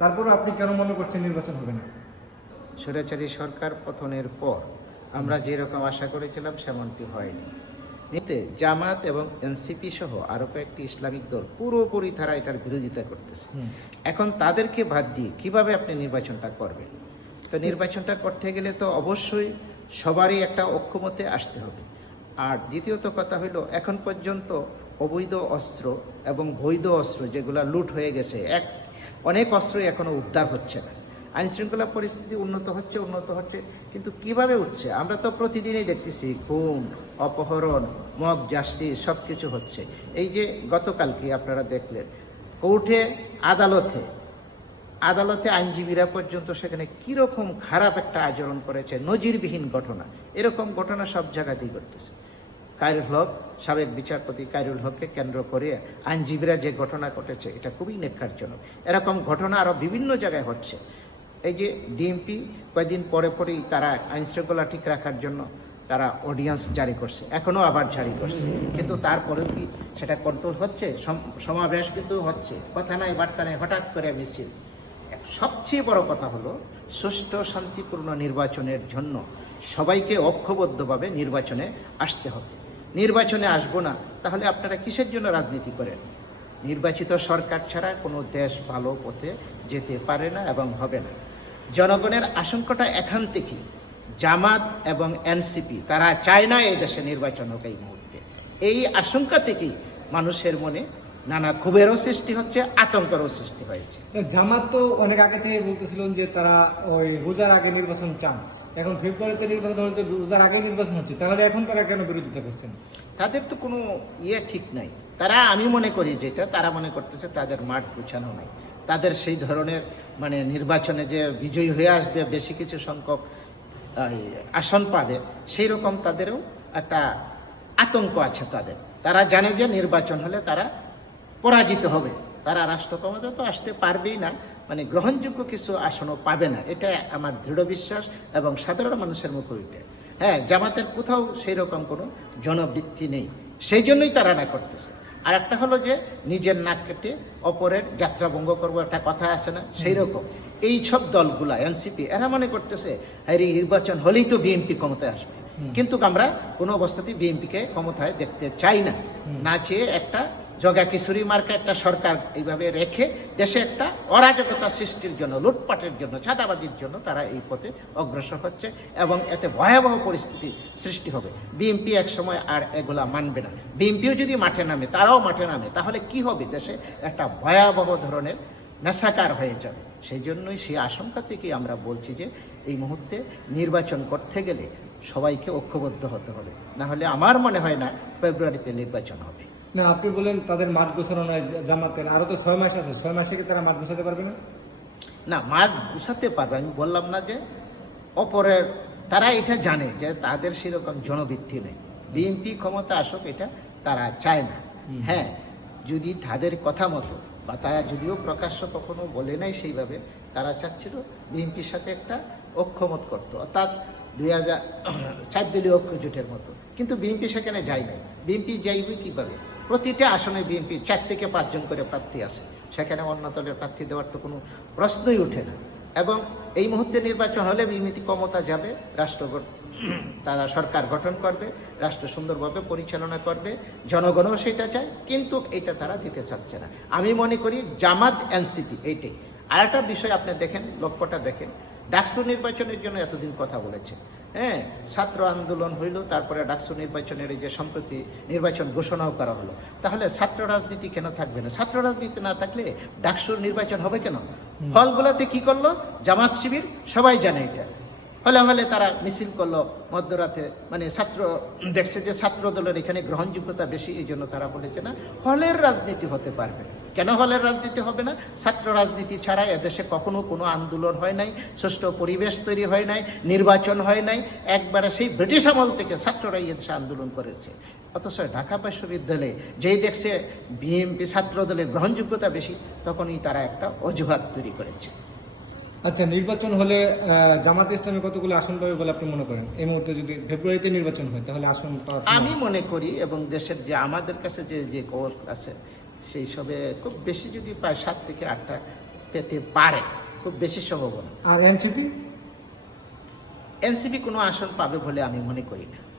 তারপরে আপনি কেন মনে করছেন নির্বাচন হবে না? স্বৈরাচারী সরকার পতনের পর আমরা যেরকম আশা করেছিলাম সেমনটি হয়নি। এতে জামাত এবং এনসিপি সহ আরো কয়েকটি ইসলামিক দল পুরোপুরি তারা এটার বিরোধিতা করতেছে। এখন তাদেরকে বাদ দিয়ে কিভাবে আপনি নির্বাচনটা করবেন? তো নির্বাচনটা করতে গেলে তো অবশ্যই সবারই একটা ঐক্যমতে আসতে হবে। আর দ্বিতীয়ত কথা হইল, এখন পর্যন্ত অবৈধ অস্ত্র এবং বৈধ অস্ত্র যেগুলো লুট হয়ে গেছে, অনেক অস্ত্রই এখনো উদ্ধার হচ্ছে না। আইন শৃঙ্খলা পরিস্থিতি উন্নত হচ্ছে, কিন্তু কিভাবে উঠছে আমরা তো প্রতিদিনই দেখতেছি। খুন, অপহরণ, মব জাস্টিস সব কিছু হচ্ছে। এই যে গতকালকে আপনারা দেখলেন কোর্টে, আদালতে আইনজীবীরা পর্যন্ত সেখানে কিরকম খারাপ একটা আচরণ করেছে, নজিরবিহীন ঘটনা। এরকম ঘটনা সব জায়গাতেই ঘটতেছে। কায়রুল হক, সাবেক বিচারপতি কায়রুল হককে কেন্দ্র করে আইনজীবীরা যে ঘটনা ঘটেছে, এটা খুবই নেককারজনক। এরকম ঘটনা আরও বিভিন্ন জায়গায় হচ্ছে। এই যে ডিএমপি কয়েকদিন পরেই তারা আইন শৃঙ্খলা ঠিক রাখার জন্য তারা অর্ডিন্যান্স জারি করছে, এখনও আবার জারি করছে, কিন্তু তারপরেও কি সেটা কন্ট্রোল হচ্ছে? সমাবেশ কিন্তু হচ্ছে, কথা নাই বার্তা নেই, হঠাৎ করে মিছিল। সবচেয়ে বড় কথা হলো, সুষ্ঠু শান্তিপূর্ণ নির্বাচনের জন্য সবাইকে ঐক্যবদ্ধভাবে নির্বাচনে আসতে হবে। নির্বাচনে আসবো না, তাহলে আপনারা কিসের জন্য রাজনীতি করেন? নির্বাচিত সরকার ছাড়া কোনো দেশ ভালো পথে যেতে পারে না এবং হবে না। জনগণের আশঙ্কাটা এখান থেকেই। জামাত এবং এনসিপি তারা চায় না এই দেশে নির্বাচন হোক এই মুহূর্তে। এই আশঙ্কা থেকেই মানুষের মনে নানা ক্ষোভেরও সৃষ্টি হচ্ছে, আতঙ্কেরও সৃষ্টি হয়েছে। জামাত তো অনেক আগে থেকে বলতেছিলেন যে তারা ওই রোজার আগে নির্বাচন চান। এখন ফেব্রুয়ারিতে নির্বাচন হলে তো রোজার আগে নির্বাচন হচ্ছে, তাহলে এখন তারা কেন বিরোধিতা করছেন? তাদের তো কোনো ঠিক নাই। আমি মনে করি যেটা তারা মনে করতেছে তাদের মাঠ গুছানো নাই। তাদের সেই ধরনের নির্বাচনে যে বিজয়ী হয়ে আসবে, বেশি কিছু সংখ্যক আসন পাবে, সেই রকম তাদেরও একটা আতঙ্ক আছে। তারা জানে যে নির্বাচন হলে তারা পরাজিত হবে, তারা রাষ্ট্র ক্ষমতা তো আসতে পারবেই না, গ্রহণযোগ্য কিছু আসনও পাবে না। এটা আমার দৃঢ় বিশ্বাস এবং সাধারণ মানুষের মুখে ওইটা। হ্যাঁ, জামাতের কোথাও সেই রকম কোনো জনবৃত্তি নেই, সেই জন্যই তারা না করতেছে। আর একটা হলো যে নিজের নাক কেটে অপরের যাত্রা ভঙ্গ করবো, একটা কথা আছে না, সেই রকম এই সব দলগুলা, এনসিপি, এরা মনে করতেছে এই নির্বাচন হলেই তো বিএনপি ক্ষমতায় আসবে। কিন্তু আমরা কোনো অবস্থাতেই বিএনপিকে ক্ষমতায় দেখতে চাই না। না চেয়ে একটা জগা কিশোরী মার্কা একটা সরকার এইভাবে রেখে দেশে একটা অরাজকতা সৃষ্টির জন্য, লুটপাটের জন্য, চাঁদাবাজির জন্য তারা এই পথে অগ্রসর হচ্ছে এবং এতে ভয়াবহ পরিস্থিতি সৃষ্টি হবে। বিএনপি এক সময় আর এগুলা মানবে না। বিএনপিও যদি মাঠে নামে, তারাও মাঠে নামে, তাহলে কি হবে? দেশে একটা ভয়াবহ ধরনের মেসাকার হয়ে যাবে। সেই জন্যই সেই আশঙ্কা থেকেই আমরা বলছি যে এই মুহূর্তে নির্বাচন করতে গেলে সবাইকে ঐক্যবদ্ধ হতে হবে, না হলে আমার মনে হয় না ফেব্রুয়ারিতে নির্বাচন হবে। না, আপনি বলেন তাদের মাঠ গোছানো নয় জামাতের, আরো তো 6 মাস আছে, 6 মাসে কি তারা মাঠ গোছাতে পারবে না? না, মাঠ গুছাতে পারবে। আমি বললাম না যে অপরের, তারা এটা জানে যে তাদের সেরকম জনভিত্তি নেই। বিএনপি ক্ষমতা আসুক এটা তারা চায় না। হ্যাঁ, যদি তাদের কথা মতো, বা তারা যদিও প্রকাশ্য কখনো বলে নাই সেইভাবে, তারা চাচ্ছিল বিএনপির সাথে একটা ঐক্যমত করতো, অর্থাৎ 2004 দলীয় ঐক্য জোটের মতো। কিন্তু বিএনপি সেখানে যায় নাই। বিএনপি যাইবে কিভাবে? প্রতিটা আসনে বিএনপির 4 থেকে 5 জন করে প্রার্থী আছে, সেখানে অন্য দলের প্রার্থী দেওয়ার তো কোনো প্রশ্নই ওঠে না। এবং এই মুহূর্তে নির্বাচন হলে বিএনপি ক্ষমতা যাবে, তারা সরকার গঠন করবে, রাষ্ট্র সুন্দরভাবে পরিচালনা করবে, জনগণও সেটা চায়, কিন্তু এটা তারা দিতে চাচ্ছে না। আমি মনে করি জামাত, এনসিপি এইটাই। আর একটা বিষয় আপনি দেখেন, লক্ষ্যটা দেখেন, ডাকসু নির্বাচনের জন্য এতদিন কথা বলেছে। হ্যাঁ, ছাত্র আন্দোলন হইল, তারপরে ডাকসু নির্বাচনের এই যে সম্প্রতি নির্বাচন ঘোষণাও করা হলো। তাহলে ছাত্র রাজনীতি কেন থাকবে না? ছাত্র রাজনীতি না থাকলে ডাকসুর নির্বাচন হবে কেন? হলগুলোতে কি করলো জামাত শিবির, সবাই জানে এটা। হলে তারা মিছিল করলো মধ্যরাতে, ছাত্র দেখছে যে ছাত্র দলের এখানে গ্রহণযোগ্যতা বেশি, এই জন্য তারা বলেছে না, হলের রাজনীতি হতে পারবে না। কেন হলের রাজনীতি হবে না? ছাত্র রাজনীতি ছাড়া এদেশে কখনো কোনো আন্দোলন হয় নাই, সুষ্ঠু পরিবেশ তৈরি হয় নাই, নির্বাচন হয় নাই। একবারে সেই ব্রিটিশ আমল থেকে ছাত্ররাই এদেশে আন্দোলন করেছে। অথচ ঢাকা বিশ্ববিদ্যালয়ে যেই দেখছে বিএনপি ছাত্র দলের গ্রহণযোগ্যতা বেশি, তখনই তারা একটা অজুহাত তৈরি করেছে। আচ্ছা, নির্বাচন হলে জামাত ইসলামী কতগুলো আসন পাবে বলে আপনি মনে করেন? এই মুহূর্তে যদি ফেব্রুয়ারিতে নির্বাচন হয় তাহলে আসন পাওয়া? আমি মনে করি, এবং দেশের যে আমাদের কাছে যে খবর আছে সেই সবে খুব বেশি যদি পায় 7 থেকে 8টা পেতে পারে, খুব বেশি সম্ভাবনা। আর এনসিপি? এনসিপি কোনো আসন পাবে বলে আমি মনে করি না।